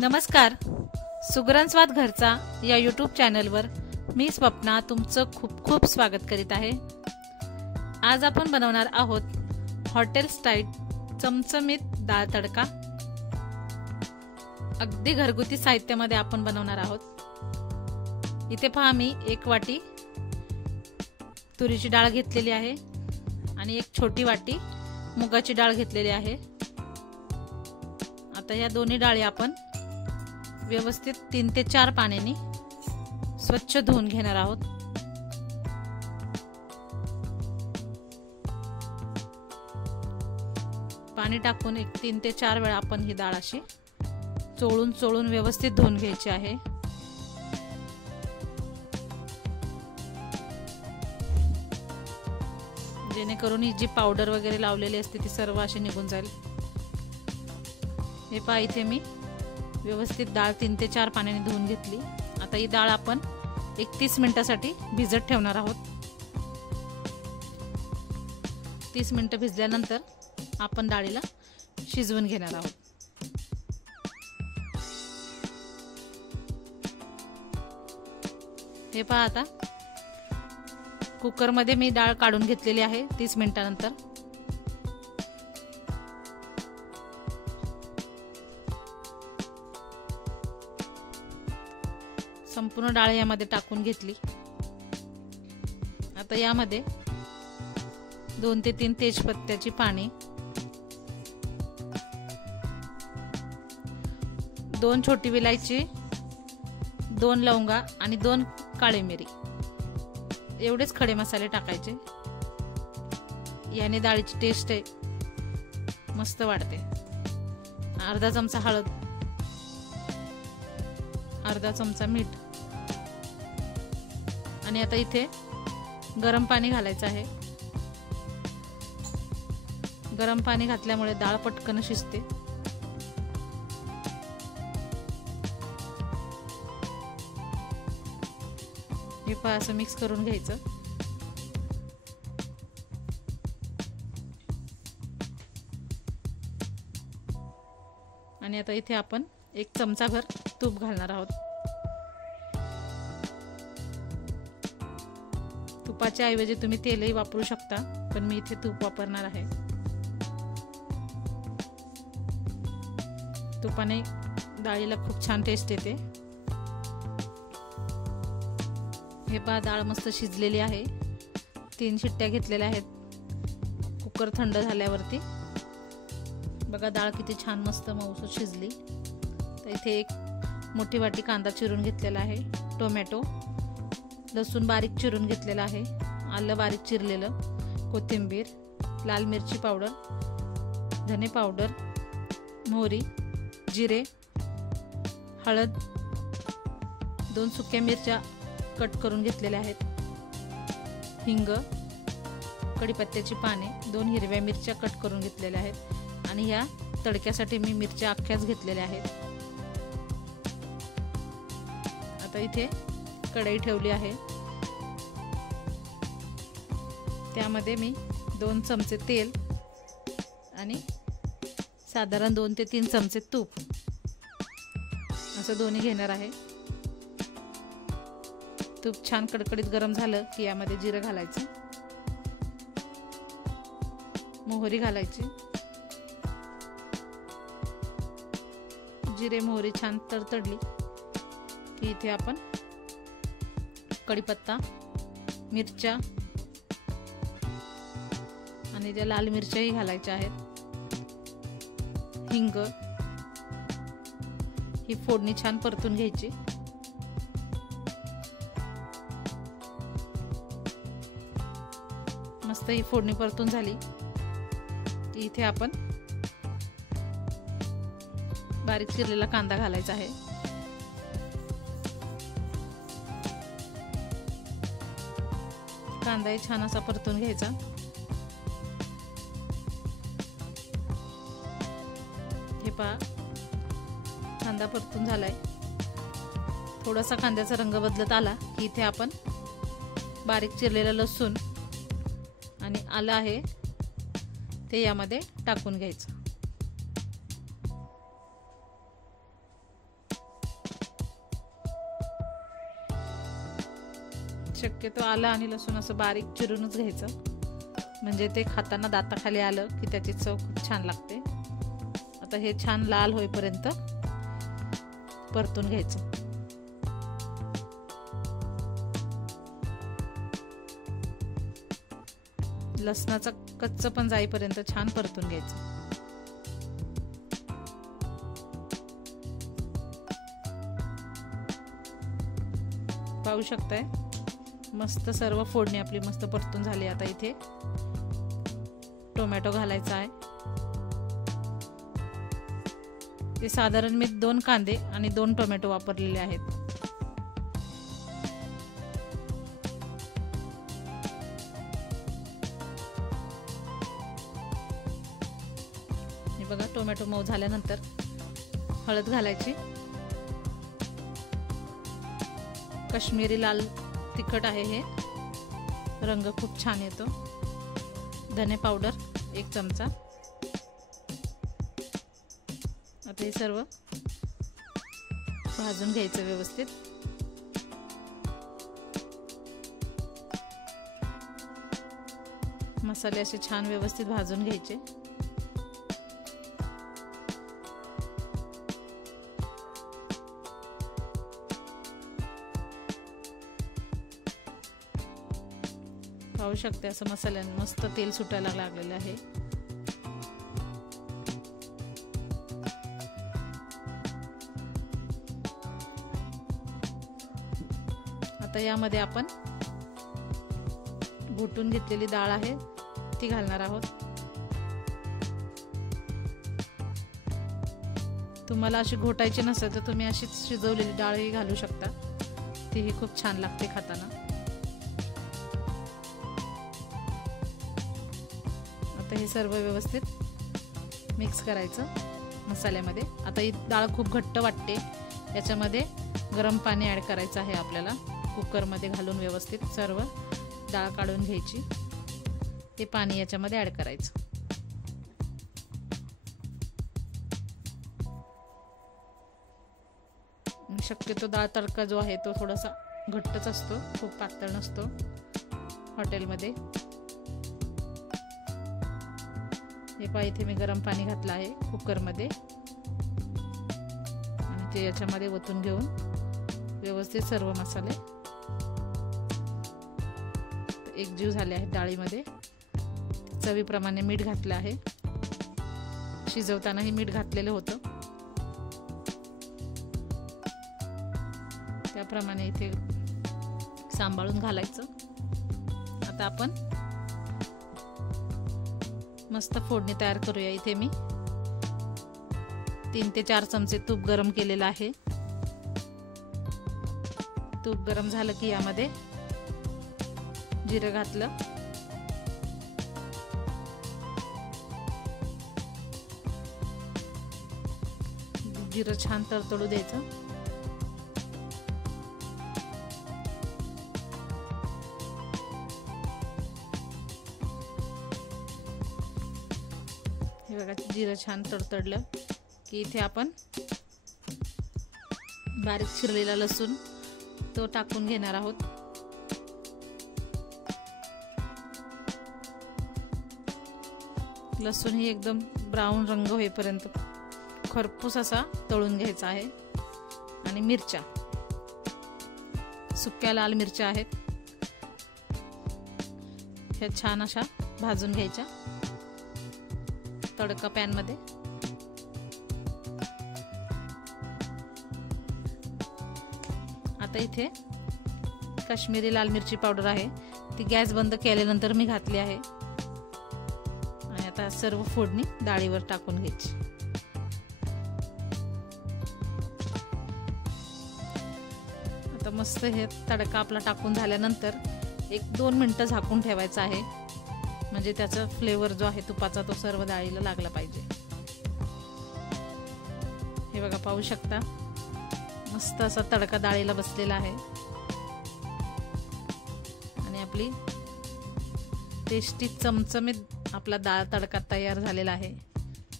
नमस्कार, सुगरण स्वाद घरचा या यूट्यूब चॅनलवर मी स्वप्ना तुमचं खूप खूप स्वागत करीत आहे। आज आपण बनवणार आहोत हॉटेल स्टाईल चमचमीत डाळ तडका। अगदी घरगुती साहित्यामध्ये आपण बनवणार आहोत। इथे पहा मी 1 वाटी तुरीची डाळ घेतलेली आहे आणि 1 छोटी वाटी मुगाची डाळ घेतलेली आहे। आता या दोन्ही डाळी आपण व्यवस्थित 3 ते 4 पाण्याने स्वच्छ धुवून घेणार आहोत। पाणी टाकून 3 ते 4 वेळा आपण ही डाळ अशी चोळून व्यवस्थित धुवून घ्यायची आहे। जेणेकरून ही जी पावडर वगैरे लावलेली असते ती सर्व अशी निघून जाईल। हे पहा इथे मी व्यवस्थित डाळ 3 ते 4 पाण्याने धुवून घेतली। आता ही डाळ आपण 30 मिनिटांसाठी भिजत ठेवणार आहोत। 30 मिनिटं भिजल्यानंतर आपण डाळीला शिजवून घेणार आहोत। हे पहा आता कुकर मध्ये मी डाळ काढून घेतलेली आहे 30 मिनिटांनंतर। संपूर्ण डाळ यामध्ये टाकून घेतली। आता यामध्ये 2 ते 3 तेजपत्त्याची पाने, 2 छोटी विलायची, 2 लवंगा आणि 2 काळी मिरी एवढेच खडे मसाले टाकायचे। याने डाळीची टेस्ट मस्त वाढते। अर्धा चमचा हळद, अर्धा चमचा मीठ आणि आता इथे गरम पाणी घालायचं आहे। गरम पाणी घातल्यामुळे डाळ पटकन शिजते। हे पहा असं मिक्स करून घ्यायचं। आणि आता इथे आपण 1 चमचाभर तूप घालणार आहोत। तुपाच्या ऐवजी तुम्ही तेलही वापरू शकता, पण मी इथे तूप वापरणार आहे। तुपाने डाळीला खूप छान टेस्ट येते। हे पहा डाळ मस्त शिजलेली आहे। 3 शिट्ट्या घेतलेल्या आहेत। कुकर थंड झाल्यावरती बघा डाळ किती छान मस्त मऊसूत शिजली। तर इथे 1 मोठी वाटी कांदा चिरून घेतलेला आहे, टोमॅटो, लसूण बारीक चिरून घेतलेला आहे, आलं बारीक चिरलेलं, कोथिंबीर, लाल मिरची पावडर, धने पावडर, मोहरी, जिरे, हळद, 2 सुक्या मिरच्या कट करून घेतलेल्या आहेत, हिंग, कढीपत्त्याची पाने, 2 हिरव्या मिरच्या कट करून घेतलेल्या आहेत आणि ह्या तडक्यासाठी मी मिरच्या अख्ख्याच घेतलेल्या आहेत। आता इथे कढई ठेवली आहे, त्यामध्ये मी 2 चमचे तेल आणि साधारण 2 ते 3 चमचे तूप असं दोन्ही घेणार आहे। तूप छान कडकडीत गरम झालं की यामध्ये जिरं घालायचं, मोहरी घालायची। जिरे मोहरी छान तडतडली की इथे आपण कढीपत्ता, मिरच्या आणि ज्या लाल मिरच्याही घालायच्या आहेत, हिंग, ही फोडणी छान परतून घ्यायची। मस्त ही फोडणी परतून झाली की इथे आपण बारीक चिरलेला कांदा घालायचा आहे। कांदाही छान असा परतून घ्यायचा। हे पहा कांदा परतून झालाय। थोडासा कांद्याचा रंग बदलत आला की इथे आपण बारीक चिरलेला लसूण आणि आलं आहे ते यामध्ये टाकून घ्यायचं। शक्यतो आलं आणि लसूण असं बारीक चिरूनच घ्यायचं, म्हणजे ते खाताना दाताखाली आलं की त्याची चव खूप छान लागते. आता हे छान लाल होईपर्यंत परतून घ्यायचं. लसणाचा कच्च पण जाईपर्यंत छान परतून घ्यायचं. पाहू शकताय मस्त सर्व फोडणी आपली मस्त परतून झाली. आता इथे टोमॅटो घालायचा आहे. ते साधारण मी 2 कांदे आणि 2 टोमॅटो वापरलेले आहेत. हे बघा टोमॅटो मऊ झाल्यानंतर हळद घालायची. काश्मीरी लाल तिखट आहे हे, रंग खूप छान येतो. धने पावडर 1 चमचा. आता हे सर्व भाजून घ्यायचं व्यवस्थित. मसाले असे छान व्यवस्थित भाजून घ्यायचे. पाहू शकते असं मसाल्याने मस्त तेल सुटायला लागलेलं आहे. आता यामध्ये आपण घोटून घेतलेली डाळ आहे ती घालणार आहोत. तुम्हाला अशी घोटायची नसेल तर तुम्ही अशीच शिजवलेली डाळही घालू शकता, तीही खूप छान लागते खाताना. आता हे सर्व व्यवस्थित मिक्स करायचं मसाल्यामध्ये. आता ही डाळ खूप घट्ट वाटते, याच्यामध्ये गरम पाणी ॲड करायचं आहे आपल्याला. कुकरमध्ये घालून व्यवस्थित सर्व डाळ काढून घ्यायची. ते पाणी याच्यामध्ये ॲड करायचं. शक्यतो डाळ तडका जो आहे तो थोडासा घट्टच असतो, खूप पातळ नसतो हॉटेलमध्ये. हे पहा इथे मी गरम पाणी घातलं आहे कुकरमध्ये आणि ते याच्यामध्ये ओतून घेऊन व्यवस्थित सर्व मसाले एकजीव झाले आहेत डाळीमध्ये. चवीप्रमाणे मीठ घातलं आहे. शिजवतानाही मीठ घातलेलं होतं, त्याप्रमाणे इथे सांभाळून घालायचं. आता आपण मस्त फोडणी तयार करूया. इथे मी 3 ते 4 चमचे तूप गरम केलेलं आहे. तूप गरम झालं की यामध्ये जिरं घातलं, जिरं छान तडतडू द्यायचं. हे बघा जिरं छान तडतडलं की इथे आपण बारीक चिरलेला लसूण तो टाकून घेणार आहोत. लसूण ही एकदम ब्राऊन रंग होईपर्यंत खरपूस असा तळून घ्यायचा आहे. आणि मिरच्या, सुक्या लाल मिरच्या आहेत, ह्या छान अशा भाजून घ्यायच्या तडका पॅन मध्ये. आता इथे काश्मीरी लाल मिरची पावडर आहे, ती गॅस बंद केल्यानंतर मी घातली आहे. आणि आता सर्व फोडणी डाळीवर टाकून घ्यायची. आता मस्त हे तडका आपला टाकून झाल्यानंतर 1-2 मिनिटं झाकून ठेवायचं आहे, म्हणजे त्याचा फ्लेवर जो आहे तुपाचा तो सर्व डाळीला लागला पाहिजे. हे बघा पाहू शकता मस्त असा तडका डाळीला बसलेला आहे. आणि आपली टेस्टी चमचमीत आपला डाळ तडका तयार झालेला आहे.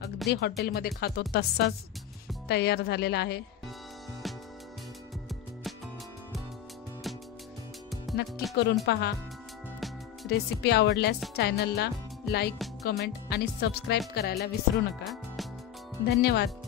अगदी हॉटेलमध्ये खातो तसाच तयार झालेला आहे. नक्की करून पहा। रेसिपी आवडल्यास चॅनलला लाईक, कमेंट आणि सबस्क्राईब करायला विसरू नका। धन्यवाद।